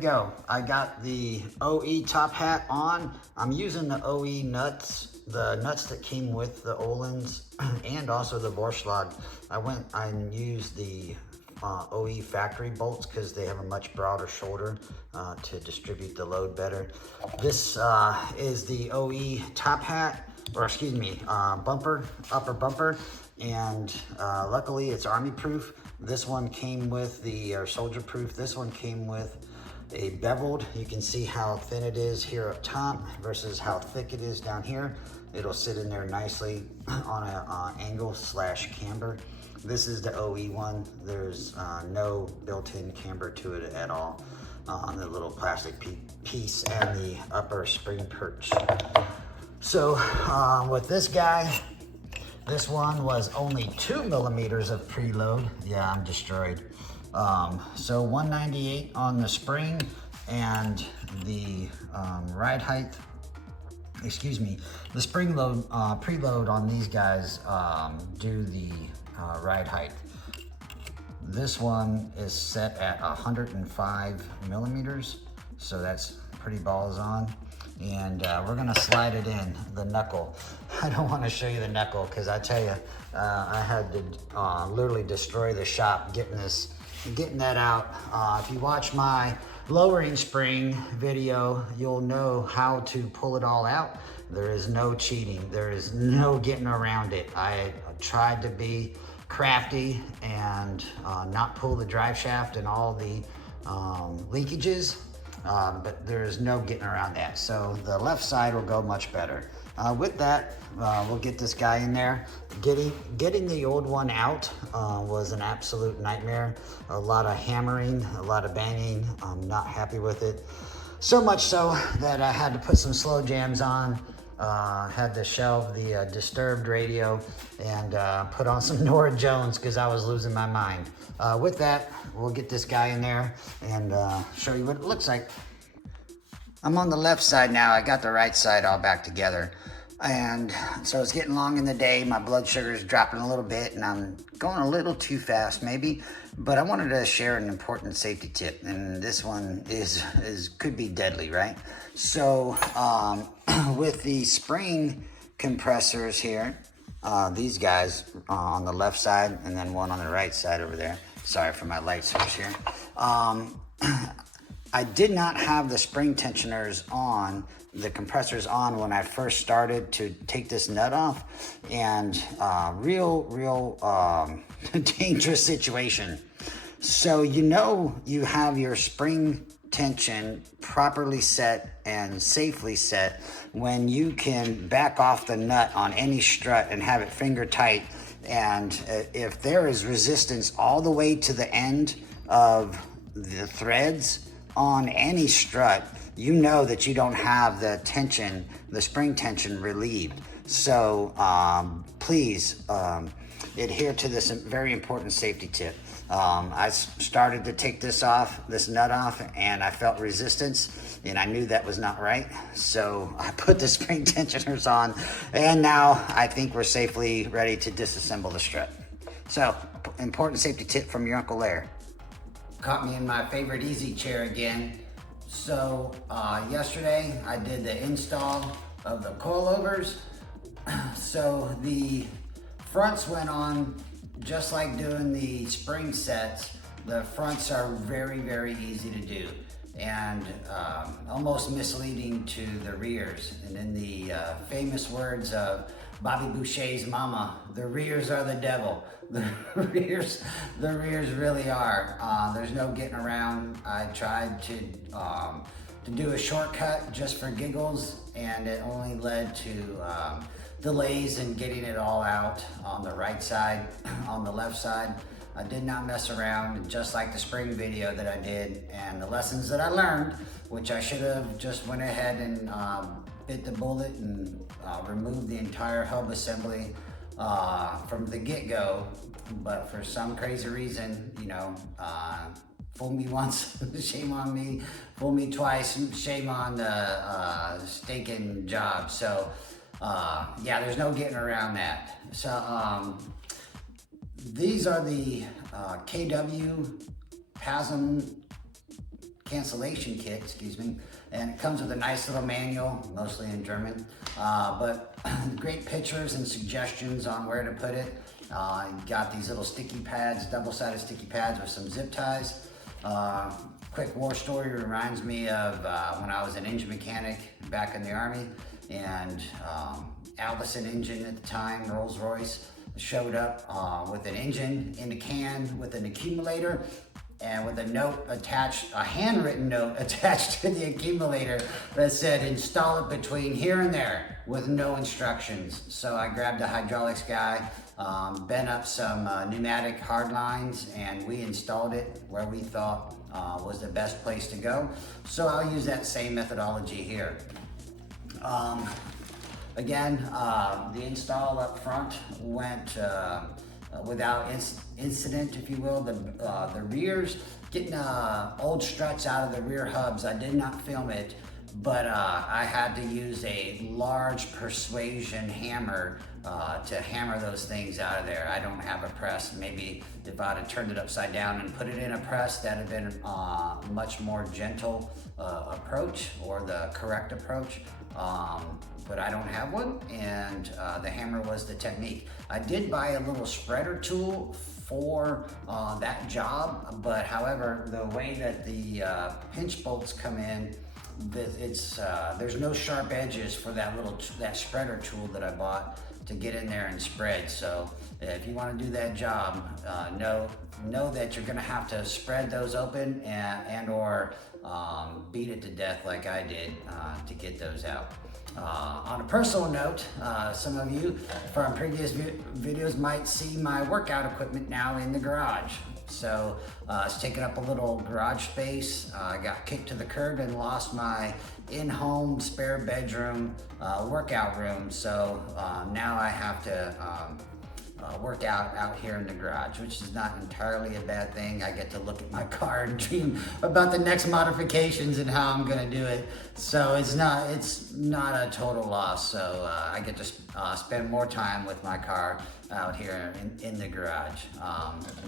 go. I got the OE top hat on. I'm using the OE nuts, the nuts that came with the Ohlins and also the Porsche. I went and used the OE factory bolts because they have a much broader shoulder to distribute the load better. This is the OE top hat, or excuse me, bumper, upper bumper, and luckily it's army proof. This one came with the, or soldier proof, this one came with a beveled. You can see how thin it is here up top versus how thick it is down here. It'll sit in there nicely on an angle slash camber. This is the OE one. There's no built-in camber to it at all on the little plastic piece and the upper spring perch. So with this guy, this one was only 2 millimeters of preload. Yeah, I'm destroyed. So 198 on the spring, and the ride height, excuse me, the spring load preload on these guys do the ride height. This one is set at 105 millimeters, so that's pretty balls on. And we're gonna slide it in, the knuckle. I don't wanna show you the knuckle because I tell you, I had to literally destroy the shop getting that out. If you watch my lowering spring video, you'll know how to pull it all out. There is no cheating. There is no getting around it. I tried to be crafty and not pull the drive shaft and all the leakages. But there's no getting around that. So the left side will go much better. With that, we'll get this guy in there. Getting the old one out was an absolute nightmare. A lot of hammering, a lot of banging. I'm not happy with it. So much so that I had to put some slow jams on. Had to shelve the Disturbed radio and put on some Nora Jones because I was losing my mind. With that, we'll get this guy in there and show you what it looks like. I'm on the left side now. I got the right side all back together. And so it's getting long in the day. My blood sugar is dropping a little bit and I'm going a little too fast maybe. But I wanted to share an important safety tip. And this one could be deadly, right? So with the spring compressors here, these guys on the left side and then one on the right side over there. Sorry for my light switch here. I did not have the spring tensioners on, the compressors on when I first started to take this nut off, and real dangerous situation. So you know you have your spring tension properly set and safely set when you can back off the nut on any strut and have it finger tight. And if there is resistance all the way to the end of the threads on any strut, you know that you don't have the tension, the spring tension relieved. So please adhere to this very important safety tip. I started to take this nut off, and I felt resistance, and I knew that was not right. So I put the spring tensioners on, and now I think we're safely ready to disassemble the strut. So, important safety tip from your Uncle Lair. Caught me in my favorite easy chair again. So yesterday I did the install of the coilovers. So the fronts went on just like doing the spring sets. The fronts are very, very easy to do and almost misleading to the rears. And in the famous words of Bobby Boucher's mama, the rears are the devil. The rears really are. There's no getting around. I tried to do a shortcut just for giggles, and it only led to delays in getting it all out on the right side. On the left side, I did not mess around, just like the spring video that I did, and the lessons that I learned, which I should have just went ahead and bit the bullet and removed the entire hub assembly from the get-go. But for some crazy reason, you know, fool me once, shame on me. Fool me twice, shame on the stinking job. So yeah, there's no getting around that. So these are the KW PASM cancellation kit, excuse me, and it comes with a nice little manual, mostly in German, but great pictures and suggestions on where to put it. Got these little sticky pads, double-sided sticky pads with some zip ties. Quick war story reminds me of when I was an engine mechanic back in the Army, and Allison engine at the time, Rolls-Royce, showed up with an engine in a can with an accumulator and with a note attached, a handwritten note attached to the accumulator that said, install it between here and there, with no instructions. So I grabbed a hydraulics guy, bent up some pneumatic hard lines, and we installed it where we thought was the best place to go. So I'll use that same methodology here. Again, the install up front went without incident, if you will. The rears, getting old struts out of the rear hubs, I did not film it, but I had to use a large persuasion hammer to hammer those things out of there. I don't have a press. Maybe if I'd have turned it upside down and put it in a press, that'd have been a much more gentle approach, or the correct approach. But I don't have one, and the hammer was the technique. I did buy a little spreader tool for that job, but however, the way that the pinch bolts come in, there's no sharp edges for that spreader tool that I bought to get in there and spread. So if you want to do that job, know that you're going to have to spread those open or beat it to death like I did to get those out. On a personal note, some of you from previous videos might see my workout equipment now in the garage. So it's taken up a little garage space. I got kicked to the curb and lost my in-home spare bedroom workout room. So now I have to work out here in the garage, which is not entirely a bad thing. I get to look at my car and dream about the next modifications and how I'm gonna do it. So it's not a total loss. So I get to spend more time with my car out here in the garage.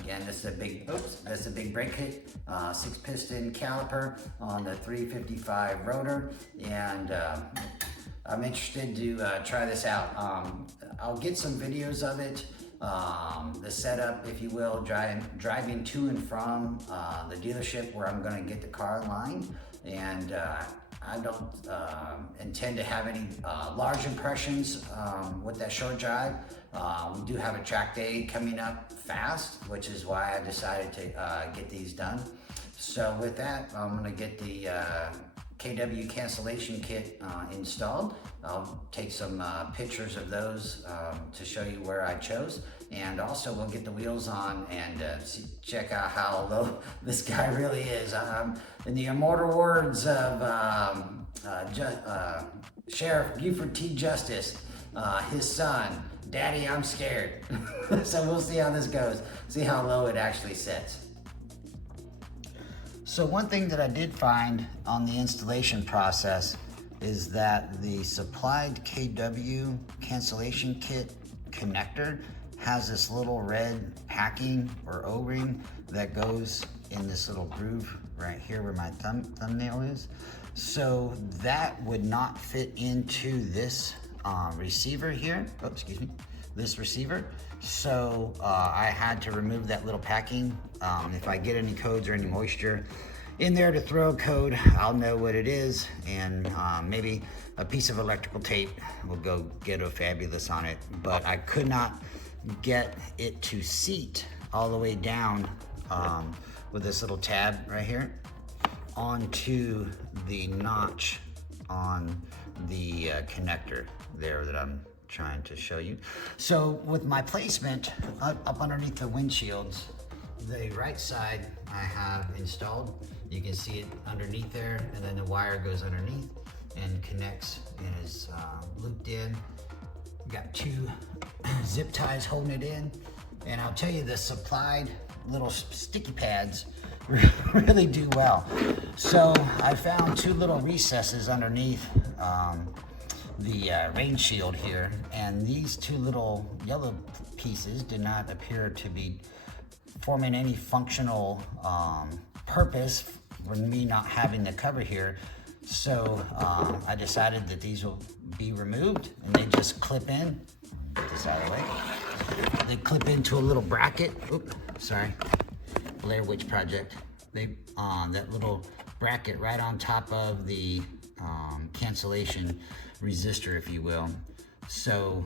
Again, this is a big brake kit, 6-piston caliper on the 355 rotor, and I'm interested to try this out. I'll get some videos of it, the setup, if you will, driving to and from the dealership where I'm going to get the car aligned, and I don't intend to have any large impressions with that short drive. We do have a track day coming up fast, which is why I decided to get these done. So with that, I'm going to get the KW cancellation kit installed. I'll take some pictures of those to show you where I chose, and also we'll get the wheels on and check out how low this guy really is. In the immortal words of Sheriff Buford T. Justice, his son, "Daddy, I'm scared." So we'll see how this goes, see how low it actually sets. So one thing that I did find on the installation process is that the supplied KW cancellation kit connector has this little red packing or O-ring that goes in this little groove right here where my thumbnail is. So that would not fit into this receiver here. Oh, excuse me, this receiver. So I had to remove that little packing. If I get any codes or any moisture in there to throw a code, I'll know what it is, and maybe a piece of electrical tape will go ghetto fabulous on it. But I could not get it to seat all the way down with this little tab right here onto the notch on the connector there that I'm trying to show you. So with my placement up underneath the windshields, the right side I have installed. You can see it underneath there, and then the wire goes underneath and connects and is looped in. Got 2 zip ties holding it in, and I'll tell you, the supplied little sticky pads really do well. So I found 2 little recesses underneath the rain shield here, and these 2 little yellow pieces did not appear to be forming any functional purpose with me not having the cover here. So I decided that these will be removed, and they just clip in. Get this out of the way. They clip into a little bracket. Oops, sorry, Blair Witch Project. They that little bracket right on top of the cancellation resistor, if you will. So,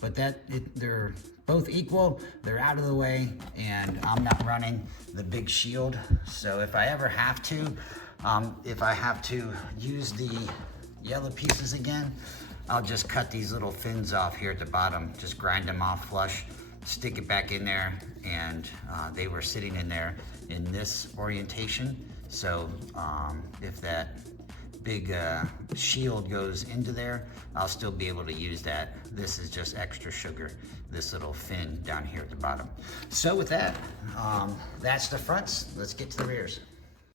but they're both equal. They're out of the way, and I'm not running the big shield. So if I ever have to, use the yellow pieces again, I'll just cut these little fins off here at the bottom, just grind them off flush, stick it back in there, and they were sitting in there in this orientation. So if that big shield goes into there, I'll still be able to use that. This is just extra sugar, this little fin down here at the bottom. So with that, that's the fronts. Let's get to the rears.